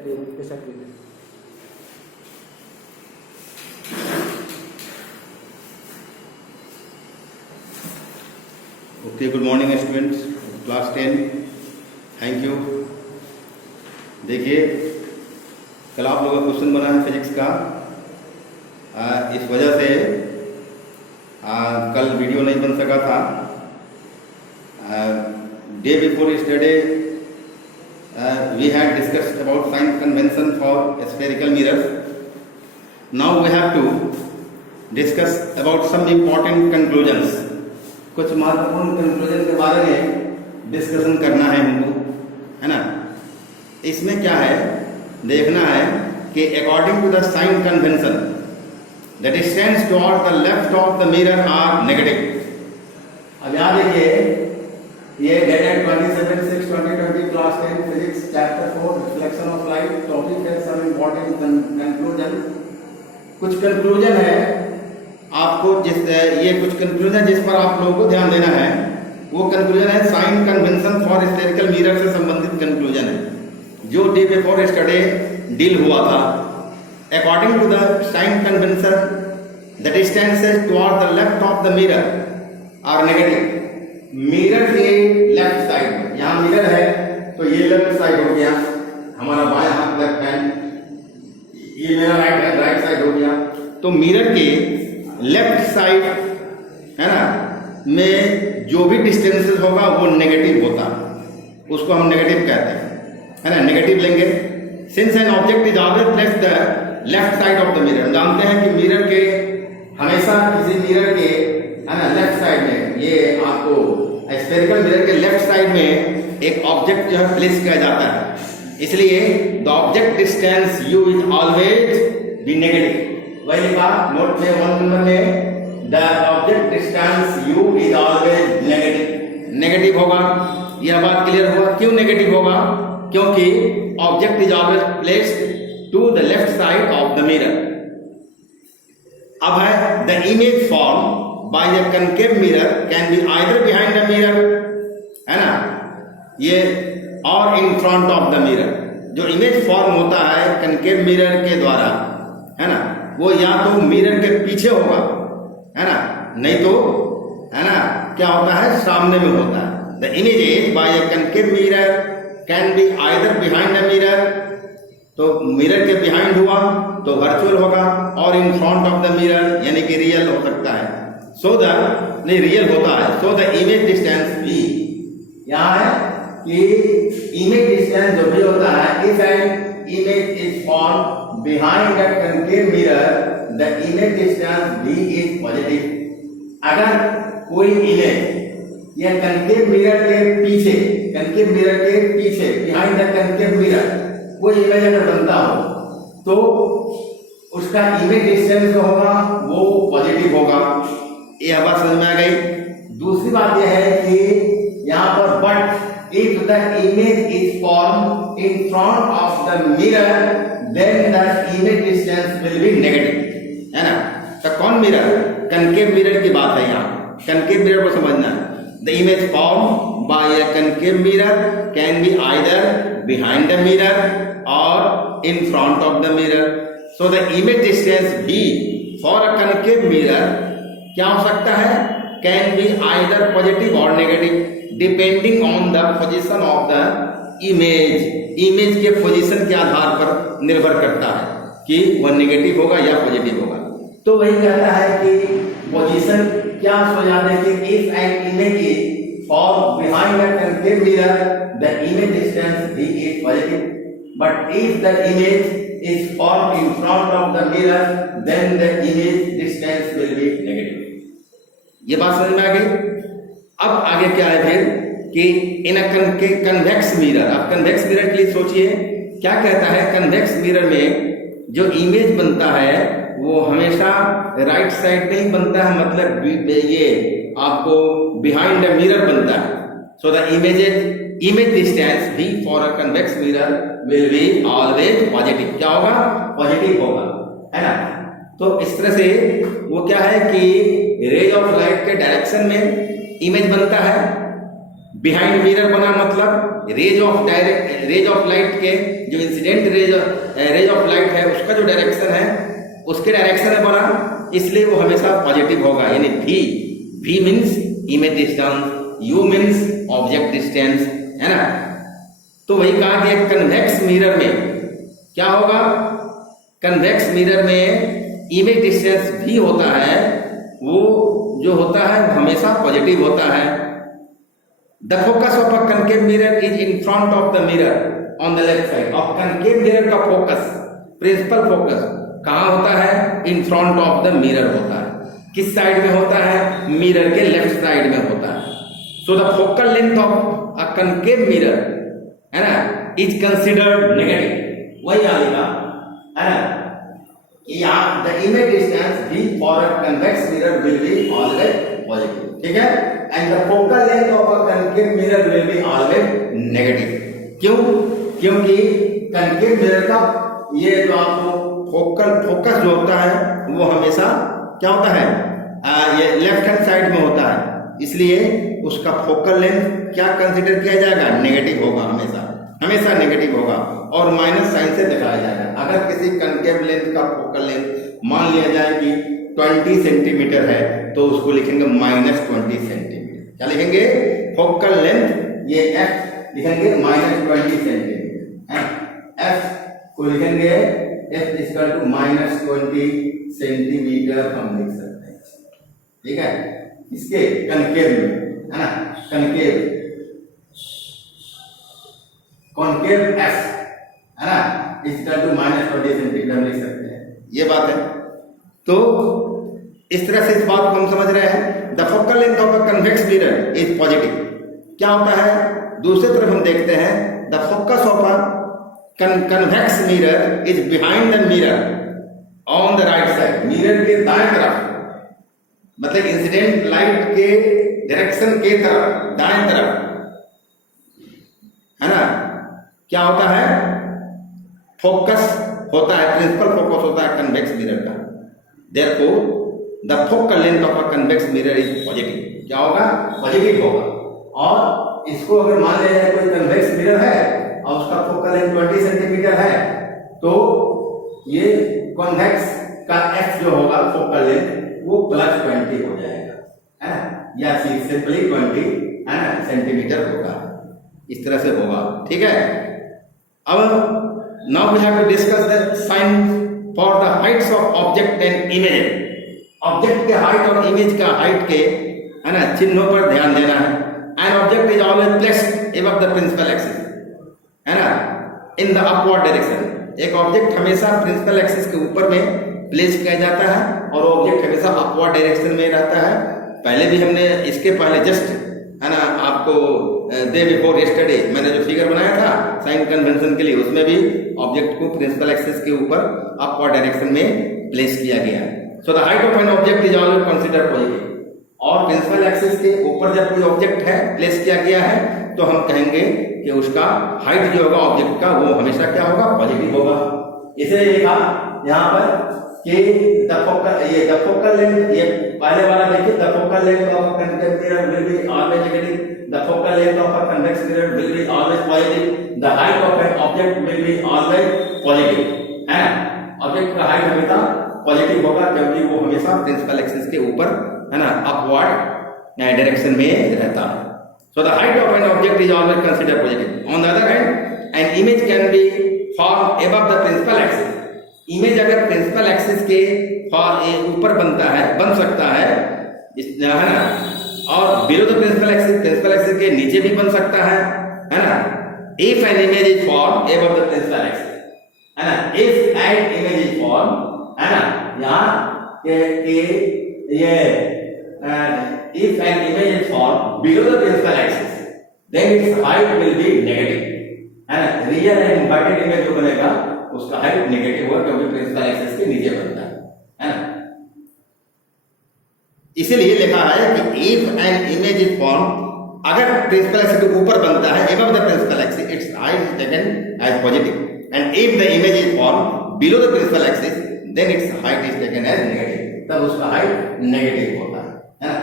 Okay, good morning students, class 10। Thank you. देखिए, कल आप लोगों का क्वेश्चन बना है फिजिक्स का। इस वजह से कल वीडियो नहीं बन सका था। Day before yesterday we had discussed about sign convention for spherical mirrors. Now we have to discuss about some important conclusions. कुछ महत्वपूर्ण कंक्लूजन के बारे में डिस्कशन करना है हमको, है ना। इसमें क्या है, देखना है कि according to the sign convention the distance toward the left of the mirror are negative. अब यहाँ देखिए, ये dated 27/6/2020 class 10 physics chapter 4 reflection of light. Topic है सम इंपॉर्टेंट कंक्लूजन। कुछ कंक्लूजन है आपको, ये कुछ कंक्लूजन जिस पर आप लोगों को ध्यान देना है। वो कंक्लूजन है sign convention for spherical mirror से संबंधित कंक्लूजन है, जो डे बिफोर यस्टरडे डील हुआ था। According to the sign convention the distances toward the left of the mirror are negative. Mirror के लेफ्ट साइड, यहाँ मिरर है तो ये लेफ्ट साइड हो गया, हमारा बायां हाथ लेफ्ट हैंड, ये मेरा राइट हैंड राइट साइड हो गया। तो मिरर के लेफ्ट साइड, है ना, में जो भी डिस्टेंसेस होगा वो नेगेटिव होता, उसको हम नेगेटिव कहते हैं, है ना, नेगेटिव लेंगे। Since N object is always placed the left side of the mirror, जानते हैं कि मिरर के हमेशा किसी मिरर के, है ना, लेफ्ट साइड में, ये आपको स्फेरिकल मिरर के लेफ्ट साइड में एक ऑब्जेक्ट जो है प्लेस किया जाता है, इसलिए the object distance u is always be negative. वही लिखा नोट में 1 नंबर में, the object distance u is always negative. Negative होगा, यह बात क्लियर हुआ। क्यों नेगेटिव होगा? क्योंकि object is always placed to the left side of the mirror. अब है the image form by a concave mirror can be either behind the mirror, है ना, ये और in front of the mirror। जो इमेज फॉर्म होता है concave mirror के द्वारा, है ना, वो या तो मिरर के पीछे होगा, है ना, नहीं तो, है ना, क्या होता है, सामने में होता है। The image by a concave mirror can be either behind the mirror, तो मिरर के बिहाइंड हुआ तो वर्चुअल होगा, और in front of the mirror यानी कि रियल हो सकता है। सो द नहीं रियल होता है। सो द इमेज डिस्टेंस भी यहाँ है कि इमेज डिस्टेंस जो भी होता है, if an image is form behind the concave mirror the image distance भी इज पॉजिटिव। अगर कोई इमेज या कनकेव मिरर के पीछे, कनकेव मिरर के पीछे बिहाइंड द कनकेव मिरर कोई इमेज अगर बनता हो तो उसका इमेज डिस्टेंस जो होगा वो पॉजिटिव होगा। यह बात समझ में आ गई। दूसरी बात यह है कि यहाँ पर but if the image is form in front of the mirror then the image distance will be negative, है ना। तो कौन मिरर? कनकेव मिरर की बात है यहाँ। कनकेव मिरर को समझना है। The image form by a concave mirror can be either behind the mirror और in front of the mirror. So the image distance v for a concave mirror क्या हो सकता है, कैन बी आइदर पॉजिटिव और negative depending on the position of the image. Image के position के आधार पर निर्भर करता है कि वह नेगेटिव होगा या पॉजिटिव होगा। तो वही कहता है कि पोजीशन क्या हो जाता है कि if an image is form behind the concave mirror the image distance भी is positive, but if the image is formed in front of the mirror then the image distance will be negative। ये बात समझ में आ गई। अब आगे क्या है फिर कि इन अ कन्वेक्स मिरर। अब कन्वेक्स मिरर के लिए सोचिए क्या कहता है। कन्वेक्स मिरर में जो इमेज बनता है वो हमेशा राइट साइड में ही बनता है, मतलब ये आपको बिहाइंड द मिरर बनता है। सो द इमेज डिस्टेंस भी for a convex mirror will be always positive. क्या होगा? पॉजिटिव होगा, है ना। तो इस तरह से वो क्या है कि रेज ऑफ लाइट के डायरेक्शन में इमेज बनता है, बिहाइंड मिरर बना मतलब रेज ऑफ लाइट के जो इंसिडेंट रेज ऑफ लाइट है उसका जो डायरेक्शन है उसके डायरेक्शन में बना, इसलिए वो हमेशा पॉजिटिव होगा। यानी V means image distance, U means object distance, है ना। तो वही कहा कि कन्वेक्स मिरर में क्या होगा, कन्वेक्स मिरर में इमेज डिस्टेंस भी होता है, वो जो होता है हमेशा पॉजिटिव होता है। The focus of a concave mirror is in front of the mirror on the left side. और कनकेव मिरर का फोकस, प्रिंसिपल फोकस कहाँ होता है, इन फ्रंट ऑफ द मिरर होता है। किस साइड में होता है, मिरर के लेफ्ट साइड में होता है। So the focal length of a concave mirror, है ना, इज कंसिडर्ड नेगेटिव। वही आएगा, है ना, यहाँ द इमेज डिस्टेंस भी for a convex mirror will be always positive, ठीक है। And the focal length of a concave mirror will be always negative. क्यों? क्योंकि कनकेव मिरर का ये जो आपको फोकस जो होता है वो हमेशा क्या होता है, ये लेफ्ट हैंड साइड में होता है, इसलिए उसका फोकल लेंथ क्या कंसीडर किया जाएगा, नेगेटिव होगा, हमेशा नेगेटिव होगा और माइनस साइन से दिखाया जाएगा। अगर किसी कनकेव लेंथ का फोकल लेंथ मान लिया जाए कि 20 सेंटीमीटर है तो उसको लिखेंगे -20 सेंटीमीटर। क्या लिखेंगे, फोकल लेंथ ये f लिखेंगे -20 सेंटीमीटर, f को लिखेंगे f इक्वल टू -20 सेंटीमीटर हम लिख सकते हैं, ठीक है। इसके कनकेव में, है ना, कॉनकेव f, है ना, इक्वल टू -20 सेंटीमीटर लिख सकते हैं, ये बात है। तो इस तरह से इस बात को हम समझ रहे हैं। The focal length of a convex mirror is positive. क्या होता है, दूसरी तरफ हम देखते हैं, the focus of a convex mirror is behind the mirror on the right side. Mirror के दाएं तरफ, मतलब इंसिडेंट लाइट के डायरेक्शन के तरफ, दाएं तरफ, है ना, क्या होता है, फोकस होता है, प्रिंसिपल फोकस होता है कन्वेक्स मिरर का। Therefore the focal length of a convex mirror is positive. क्या होगा, पॉजिटिव होगा। और इसको अगर मान लिया जाए कोई कन्वेक्स मिरर है और उसका फोकल लेंथ 20 सेंटीमीटर है, तो ये कॉन्वेक्स का f जो होगा फोकल लेंथ वो +20 हो जाएगा, है ना, या सिंपली 20, है ना, सेंटीमीटर होगा। इस तरह से होगा, ठीक है। अब now we have to discuss the sign for the heights of object and image. Object के हाइट और इमेज का हाइट के, है ना, चिन्हों पर ध्यान देना है। An object is always placed above the principal axis, है ना, इन द अपवर्ड डायरेक्शन। एक ऑब्जेक्ट हमेशा प्रिंसिपल एक्सिस के ऊपर में प्लेस किया जाता है और ऑब्जेक्ट हमेशा अपवर्ड डायरेक्शन में रहता है। पहले भी हमने इसके पहले जस्ट, है ना, आपको डे बिफोर यस्टरडे मैंने जो फिगर बनाया था साइन कन्वेंशन के लिए, उसमें भी ऑब्जेक्ट को प्रिंसिपल एक्सिस के ऊपर अपवर्ड डायरेक्शन में प्लेस किया गया। So the height of an object is always considered positive. और प्रिंसिपल एक्सिस के ऊपर जब कोई ऑब्जेक्ट है प्लेस किया गया है तो हम कहेंगे कि उसका हाइट जो होगा ऑब्जेक्ट का वो हमेशा क्या होगा, पॉजिटिव होगा। इसे लिखा यहाँ पर कि द फोकल लेंथ, ये पहले वाला देखिए, the focal length of a convex mirror will be always negative, the focal length of a convex mirror will be always positive, the height of an object will be always positive, है। Object का height हमेशा positive होगा क्योंकि वो हमेशा principal axis के ऊपर, है ना, अपवर्ड डायरेक्शन में रहता है। So the height of an object is always considered positive. On the other hand, an image can be formed above the principal axis. Image अगर प्रिंसिपल एक्सिस के ऊपर बनता है, बन सकता है, है ना, और बिलो द प्रिंसिपल एक्सिस के नीचे भी बन सकता है ना। If an image is form above the principal axis, है ना, if an image is form, है ना, यहाँ ये if an image is formed below the principal axis, then its height will be negative, है ना। रियल एंड इन्वर्टेड इमेज जो बनेगा उसका हाइट नेगेटिव होगा क्योंकि प्रिंसिपल एक्सिस के नीचे बनता है ना। इसीलिए लिखा है कि if an image is formed, अगर प्रिंसिपल एक्सिस के ऊपर बनता है above the principal axis, its height is taken as positive, and if the image is formed below the principal axis, then its height is taken as negative, तब उसका height negative होता है ना।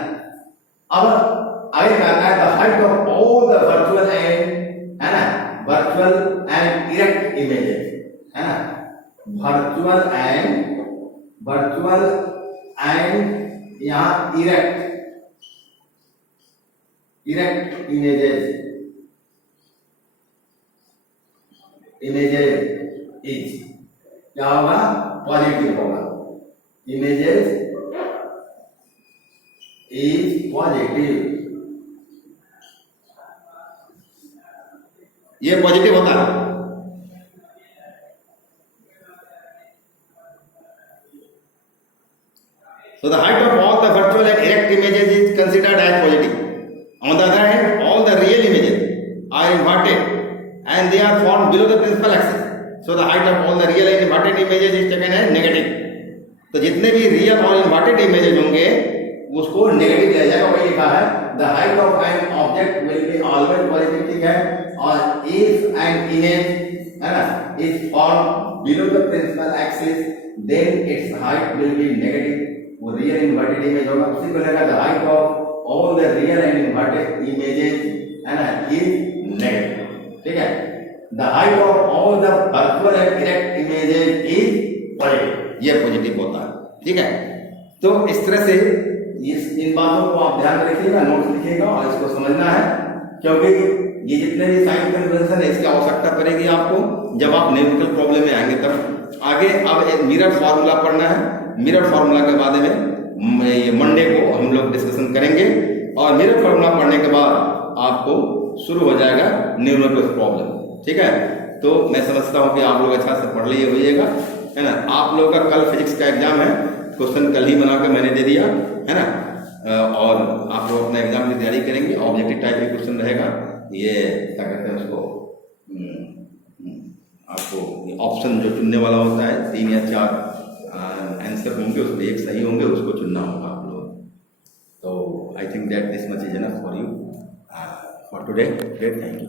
अब आगे कहता है the height of all the virtual and, है ना, वर्चुअल एंड इरेक्ट इमेजेस, है ना, वर्चुअल एंड यहाँ इरेक्ट इमेजेस इज क्या होगा, पॉजिटिव होगा, इमेजेस इज पॉजिटिव, ये पॉजिटिव होता है। So the height of all the virtual and erect images is considered as positive. On the other hand, all the real images are inverted and they are formed below the principal axis. So the height of all the real and inverted images is taken as negative. तो जितने भी real और inverted images होंगे उसको negative लिया जाएगा। वही लिखा है the height of an object will be always positive, ठीक है। और इफ एन इमेज, है ना, is form below the principal axis then its height will be negative. वो रियल इन्वर्टेड इमेज होगा, उसी को लगा the height of all the real and inverted images, है ना, इज नेगेटिव, ठीक है। The height of all the virtual and erect images is positive, ये पॉजिटिव होता है, ठीक है। तो इस तरह से इन बातों को आप ध्यान में रखिएगा, नोट्स लिखिएगा और इसको समझना है, क्योंकि ये जितने भी साइन कन्वेंशन है इसकी आवश्यकता पड़ेगी आपको जब आप न्यूमेरिकल प्रॉब्लम में आएंगे। तब आगे अब एक मिरर फार्मूला पढ़ना है। मिरर फार्मूला के बाद में ये मंडे को हम लोग डिस्कशन करेंगे और मिरर फार्मूला पढ़ने के बाद आपको शुरू हो जाएगा न्यूमेरिकल प्रॉब्लम, ठीक है। तो मैं समझता हूँ कि आप लोग अच्छा से पढ़ लिए होइएगा, है ना। आप लोगों का कल फिजिक्स का एग्जाम है, क्वेश्चन कल ही बना के मैंने दे दिया, है ना। और आप लोग अपना एग्जाम की तैयारी करेंगे, ऑब्जेक्टिव टाइप में क्वेश्चन रहेगा। ये क्या कहते हैं उसको, आपको ऑप्शन जो चुनने वाला होता है 3 या 4 आंसर होंगे, उसमें एक सही होंगे, उसको चुनना होगा आप लोग। तो I think that this much is enough for you for today. Great, thank you.